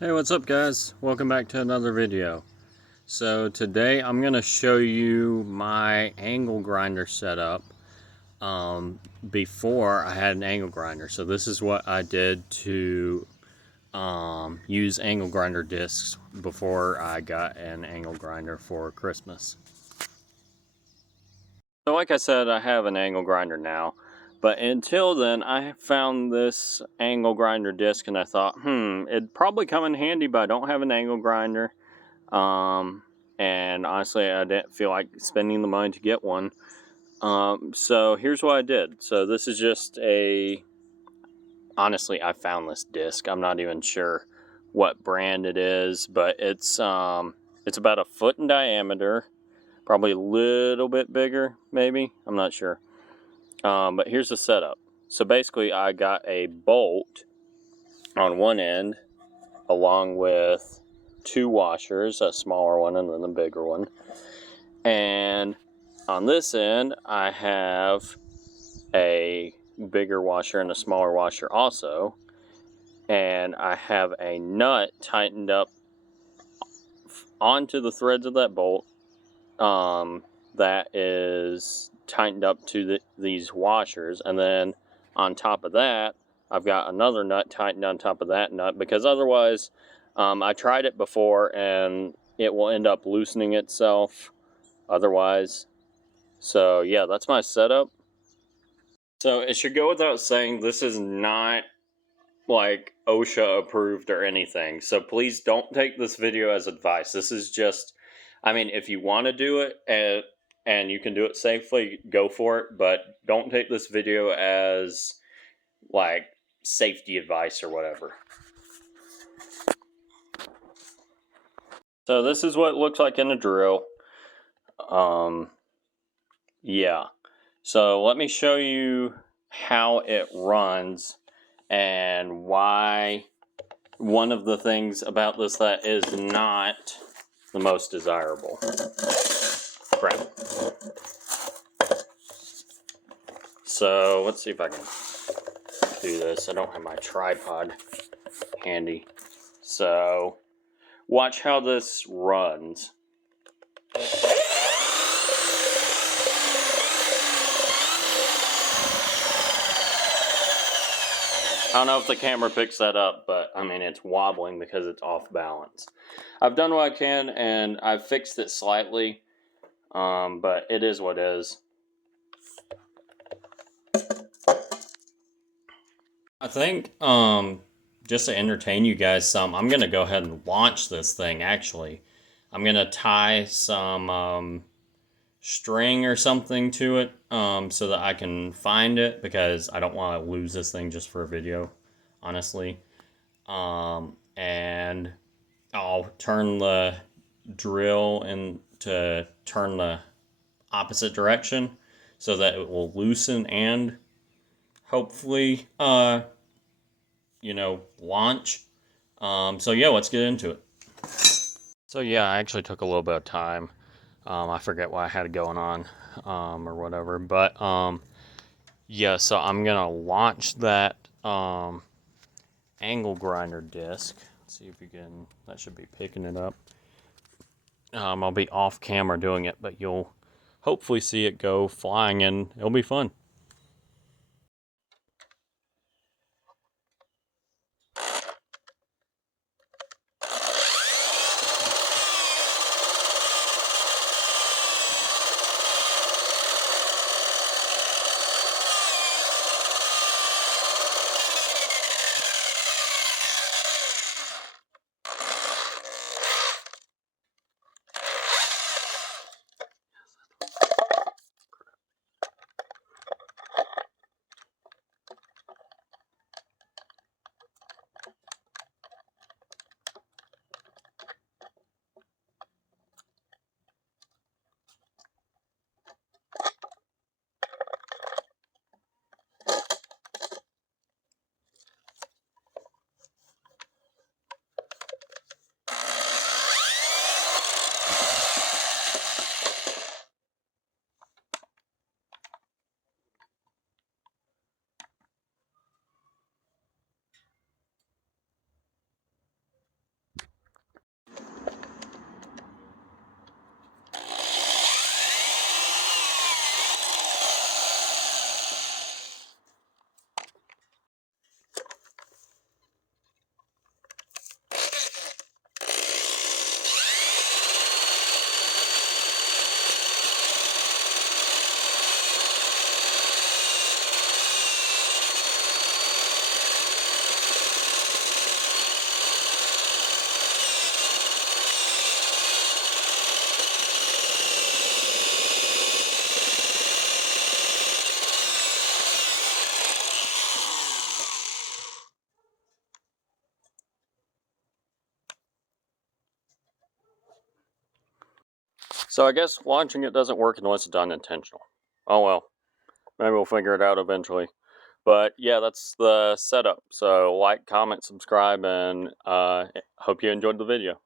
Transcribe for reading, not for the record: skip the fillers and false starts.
Hey, what's up guys? Welcome back to another video. So today I'm going to show you my angle grinder setup before I had an angle grinder. So this is what I did to use angle grinder discs before I got an angle grinder for Christmas. So like I said, I have an angle grinder now. But until then, I found this angle grinder disc and I thought, it'd probably come in handy, but I don't have an angle grinder. And honestly, I didn't feel like spending the money to get one. So here's what I did. So this is just honestly, I found this disc. I'm not even sure what brand it is, but it's about a foot in diameter, probably a little bit bigger, maybe. I'm not sure. But here's the setup. So basically, I got a bolt on one end, along with two washers, a smaller one and then the bigger one. And on this end, I have a bigger washer and a smaller washer also. And I have a nut tightened up onto the threads of that bolt that is tightened up to these washers. And then on top of that, I've got another nut tightened on top of that nut, because otherwise, I tried it before and it will end up loosening itself otherwise. So yeah, that's my setup. So it should go without saying, this is not like OSHA approved or anything. So please don't take this video as advice. This is just, I mean, if you want to do it and you can do it safely, go for it. But don't take this video as like safety advice or whatever. So this is what it looks like in a drill. Yeah. So let me show you how it runs and why one of the things about this that is not the most desirable. Crap. So let's see if I can do this. I don't have my tripod handy. So watch how this runs. I don't know if the camera picks that up, but I mean, it's wobbling because it's off balance. I've done what I can and I've fixed it slightly, but it is what it is. I think, just to entertain you guys some, I'm going to go ahead and launch this thing, actually. I'm going to tie some string or something to it so that I can find it, because I don't want to lose this thing just for a video, honestly. And I'll turn the drill to turn the opposite direction so that it will loosen and hopefully launch. So yeah, let's get into it. So yeah, I actually took a little bit of time. I forget what I had going on or whatever, but yeah, so I'm gonna launch that angle grinder disc. Let's see if you can, that should be picking it up. I'll be off camera doing it, but you'll hopefully see it go flying and it'll be fun. So I guess launching it doesn't work unless it's unintentional. Oh well, maybe we'll figure it out eventually. But yeah, that's the setup. So like, comment, subscribe, and hope you enjoyed the video.